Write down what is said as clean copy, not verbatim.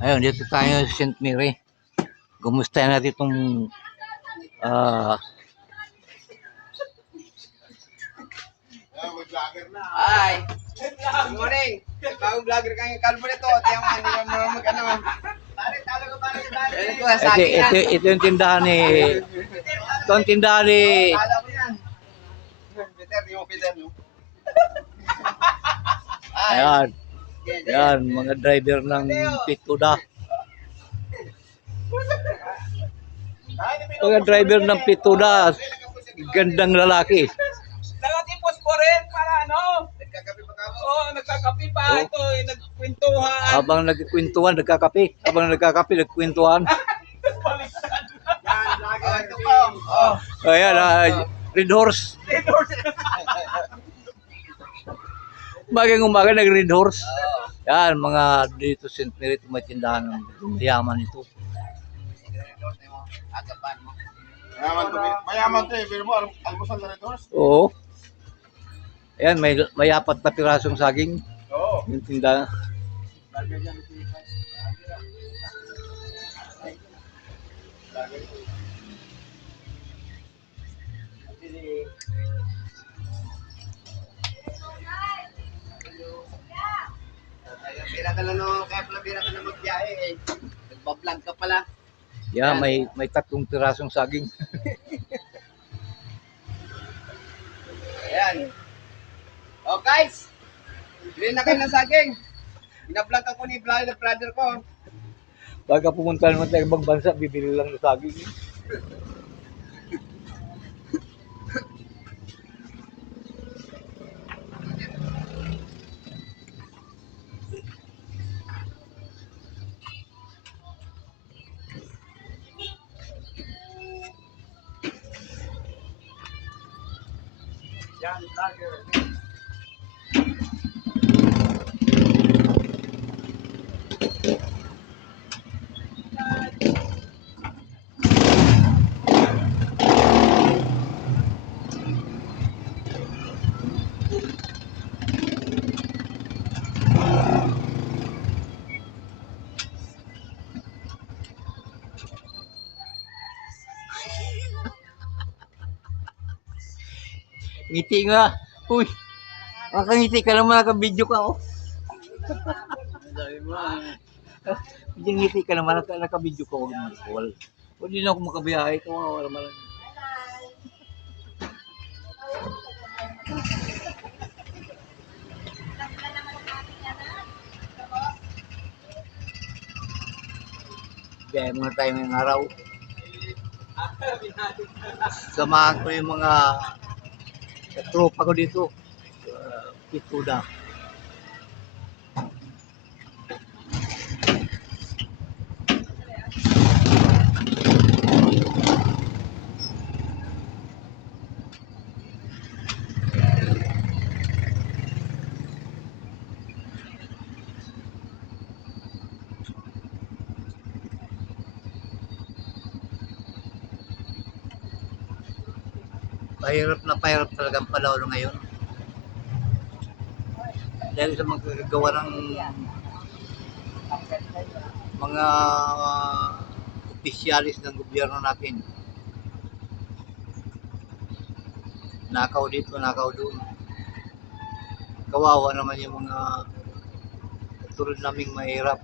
Ayun, dito tayo sa St. Mary. Kumusta natin itong ah Hi! Good morning! Bagong vlogger kang kalbo nito. Tiyan mo, hindi ka naman mag-ano. Pare, talo ka pare. Ito, ito, saging ito, yan. ito yung tindahan ni ito ang tindahan ni Talo ko yan. Peter, di mo Peter, no? ayan, ayan, mga driver ng Pituda. Mga driver ng Pituda, gandang lalaki. Nakatipos po rin para ano? Nagkakapi pa kamo? Oo, nagkakapi pa. Oo. Ito, nagkwentuhan. Habang nagkikwentuhan, nagkakape. Habang nagkakape, nagkikwentuhan. Baliktad. Yan, vlogger. Ito po. Oh. Ayan, Red Horse. Magang umaga nag-Red Horse. Yan, mga dito St. Mary, may tindahan ng yaman ito. Agapan mo. Mayaman to eh, pero mo almusal na rin doon. Oo. Ayan, may 4 na pirasong saging. Oo. Yung tindahan. Bira ka na no, kaya pala bira ka na magbiyahe eh. Nagbablog ka pala. Yeah, may 3 pirasong saging. Ayan. Oh guys, bilhin na kayo ng saging. Binablog ako ni brother ko. Baga pumunta naman tayo ibang bansa, bibili lang ng saging. Yan, vlogger. Ngiti nga. Uy, makangiti ka naman, naka-video ka oh. Medyo ngiti ka naman, naka-video ka oh. Hindi na ako makabiyahe, kawawa naman. Biyahe muna tayo ngayong araw. Samahan ko yung mga tropa ko dito. Pituda. Pahirap talagang panahon ngayon. Dahil sa magagawa ng mga opisyalis ng gobyerno natin. Nakaw dito, nakaw doon. Kawawa naman yung mga tulad naming mahirap.